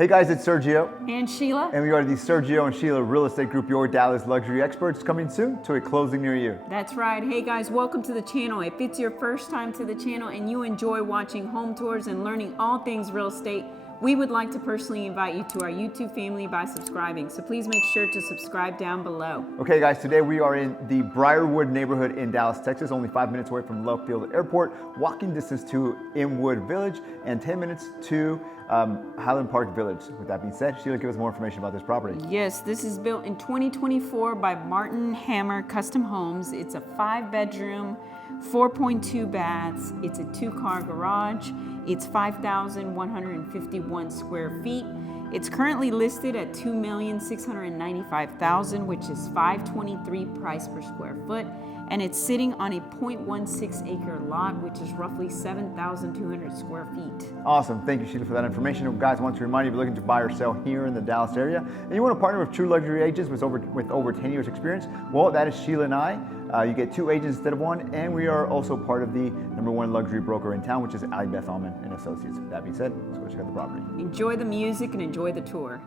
Hey guys, it's Sergio. And Sheila. And we are the Sergio and Sheila Real Estate Group, your Dallas luxury experts, coming soon to a closing near you. That's right. Hey guys, welcome to the channel. If it's your first time to the channel and you enjoy watching home tours and learning all things real estate, we would like to personally invite you to our YouTube family by subscribing. So please make sure to subscribe down below. Okay guys, today we are in the Briarwood neighborhood in Dallas, Texas, only 5 minutes away from Love Field Airport, walking distance to Inwood Village, and 10 minutes to Highland Park Village. With that being said, Sheila, give us more information about this property. Yes, this is built in 2024 by Martin Hammer Custom Homes. It's a 5-bedroom, 4.2 baths. It's a 2-car garage. It's 5,151 square feet. It's currently listed at $2,695,000, which is $523 price per square foot. And it's sitting on a 0.16 acre lot, which is roughly 7,200 square feet. Awesome. Thank you, Sheila, for that information. Guys, I want to remind you, if you're looking to buy or sell here in the Dallas area, and you want to partner with true luxury agents with over 10 years experience, well, that is Sheila and I. You get 2 agents instead of 1, and we are also part of the #1 luxury broker in town, which is Ali Beth Alman and Associates. With that being said, let's go check out the property. Enjoy the music and enjoy the tour.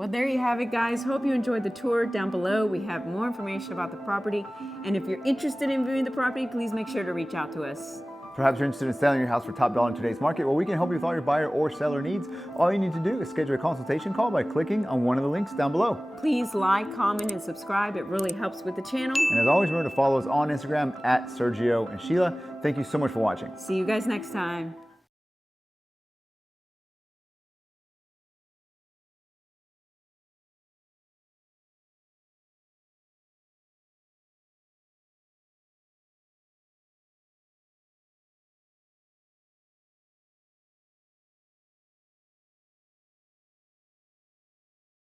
Well, there you have it, guys. Hope you enjoyed the tour. Down below, we have more information about the property. And if you're interested in viewing the property, please make sure to reach out to us. Perhaps you're interested in selling your house for top dollar in today's market. Well, we can help you with all your buyer or seller needs. All you need to do is schedule a consultation call by clicking on one of the links down below. Please like, comment, and subscribe. It really helps with the channel. And as always, remember to follow us on Instagram at Sergio and Sheila. Thank you so much for watching. See you guys next time.